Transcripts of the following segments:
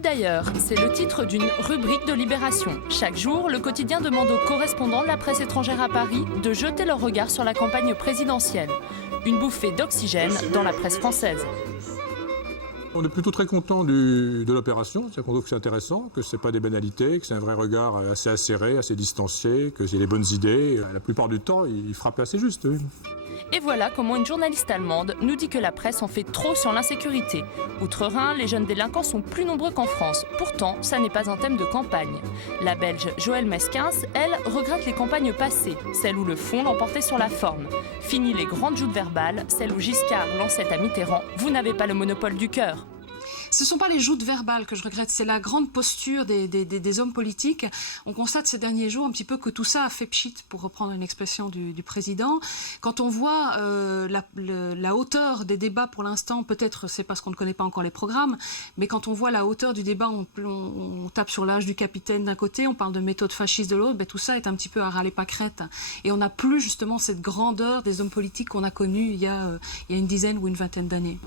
vue d'ailleurs, c'est le titre d'une rubrique de Libération. Chaque jour, le quotidien demande aux correspondants de la presse étrangère à Paris de jeter leur regard sur la campagne présidentielle. Une bouffée d'oxygène dans la presse française. On est plutôt très content de l'opération, c'est-à-dire qu'on trouve que c'est intéressant, que ce n'est pas des banalités, que c'est un vrai regard assez acéré, assez distancié, que c'est des bonnes idées. La plupart du temps, il frappe assez juste. Oui. Et voilà comment une journaliste allemande nous dit que la presse en fait trop sur l'insécurité. Outre-Rhin, les jeunes délinquants sont plus nombreux qu'en France. Pourtant, ça n'est pas un thème de campagne. La Belge Joëlle Meskins, elle, regrette les campagnes passées, celles où le fond l'emportait sur la forme. Fini les grandes joutes verbales, celles où Giscard lançait à Mitterrand « Vous n'avez pas le monopole du cœur ». Ce ne sont pas les joutes verbales que je regrette, c'est la grande posture des hommes politiques. On constate ces derniers jours un petit peu que tout ça a fait pchit, pour reprendre une expression du président. Quand on voit la hauteur des débats pour l'instant, peut-être c'est parce qu'on ne connaît pas encore les programmes, mais quand on voit la hauteur du débat, on tape sur l'âge du capitaine d'un côté, on parle de méthode fasciste de l'autre, tout ça est un petit peu à râler pâquerette. Et on n'a plus justement cette grandeur des hommes politiques qu'on a connus il y a une dizaine ou une vingtaine d'années.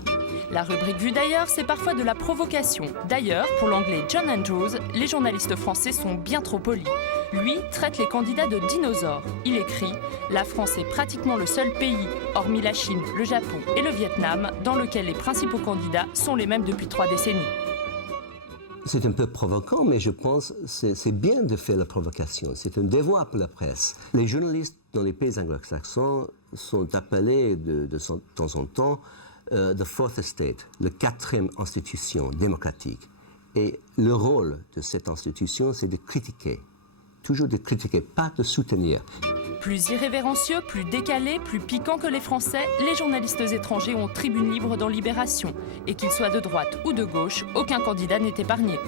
La rubrique Vue d'ailleurs, c'est parfois de la provocation. D'ailleurs, pour l'anglais John Andrews, les journalistes français sont bien trop polis. Lui traite les candidats de dinosaures. Il écrit « La France est pratiquement le seul pays, hormis la Chine, le Japon et le Vietnam, dans lequel les principaux candidats sont les mêmes depuis 3 décennies. » C'est un peu provoquant, mais je pense que c'est bien de faire la provocation. C'est un devoir pour la presse. Les journalistes dans les pays anglo-saxons sont appelés de temps en temps the fourth estate, la 4e institution démocratique. Et le rôle de cette institution, c'est de critiquer. Toujours de critiquer, pas de soutenir. Plus irrévérencieux, plus décalés, plus piquants que les Français, les journalistes étrangers ont tribune libre dans Libération. Et qu'ils soient de droite ou de gauche, aucun candidat n'est épargné.